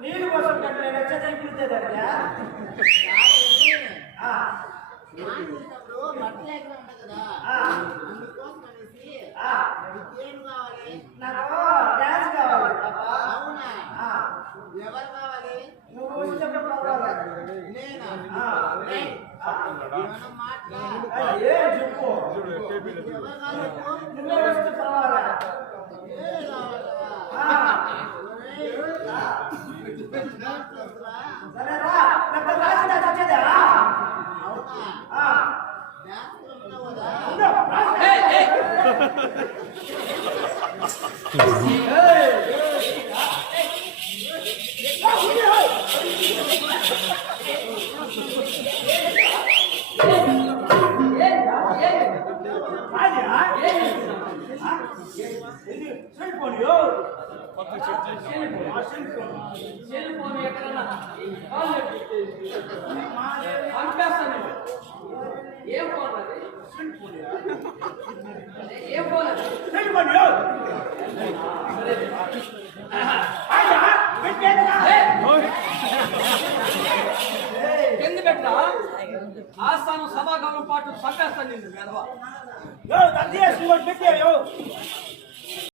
నీళ్ళు పోసుకుంటే నచ్చదని పిలిచేదన్నా నాకు డాన్స్ కావాలి. ఎవరు కావాలి? నువ్వు ఇష్టపడ చెప్పు నువ్వే వస్తే పర్వాలా. సరేరా నాకు రాసిన చచ్చేదా ఏం పోలేదు ఏం పోలేదు కింద పెట్టా ఆస్థానం సభాగమనం పాటు సంపేస్తాను నేను